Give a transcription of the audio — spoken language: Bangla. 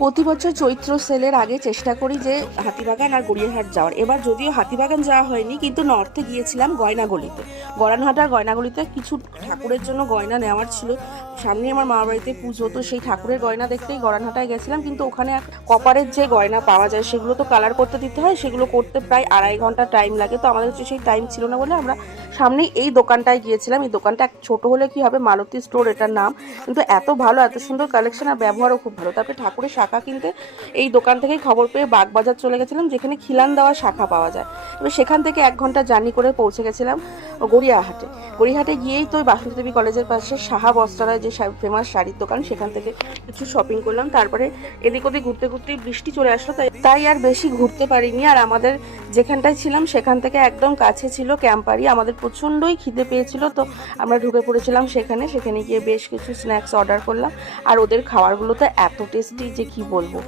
প্রতি বছর চৈত্র সেলের আগে চেষ্টা করি যে হাতিবাগান আর গড়িয়াহাট যাওয়ার। এবার যদিও হাতিবাগান যাওয়া হয়নি, কিন্তু নর্থে গিয়েছিলাম গয়নাগলিতে। গড়ানহাটার গয়নাগলিতে কিছু ঠাকুরের জন্য গয়না নেওয়ার ছিল। সামনে আমার মামার বাড়িতে পুজো, তো সেই ঠাকুরের গয়না দেখতেই গড়ানহাটায় গেছিলাম। কিন্তু ওখানে কপারের যে গয়না পাওয়া যায় সেগুলো তো কালার করতে দিতে হয়, সেগুলো করতে প্রায় 2.5 ঘন্টা টাইম লাগে। তো আমাদের কাছে সেই টাইম ছিল না বলে আমরা সামনেই এই দোকানটায় গিয়েছিলাম। এই দোকানটা ছোট হলে কি হবে, মালতী স্টোর এটার নাম, কিন্তু এত ভালো, এত সুন্দর কালেকশন আর ব্যবহারও খুব ভালো। তারপরে ঠাকুরের শাখা কিনতে এই দোকান থেকেই খবর পেয়ে বাগবাজার চলে গেছিলাম, যেখানে খিলান দেওয়া শাখা পাওয়া যায়। তবে সেখান থেকে 1 ঘন্টা জার্নি করে পৌঁছে গেছিলাম গড়িয়াহাটে। গড়িয়াহাটে গিয়েই তো বাসন্তী দেবী কলেজের পাশে সাহা বস্ত্রালয়, যে ফেমাস শাড়ির দোকান, সেখান থেকে কিছু শপিং করলাম। তারপরে এদিক ওদিক ঘুরতে ঘুরতে বৃষ্টি চলে আসলো, তাই আর বেশি ঘুরতে পারিনি। আর আমাদের যেখানটায় ছিলাম সেখান থেকে একদম কাছে ছিল ক্যাম্পারি। আমাদের প্রচণ্ডই খিদে পেয়েছিল, তো আমরা ঢুকে পড়েছিলাম সেখানে। সেখানে গিয়ে বেশ কিছু স্ন্যাক্স অর্ডার করলাম, আর ওদের খাবারগুলো তো এত টেস্টি যে কি বলবো।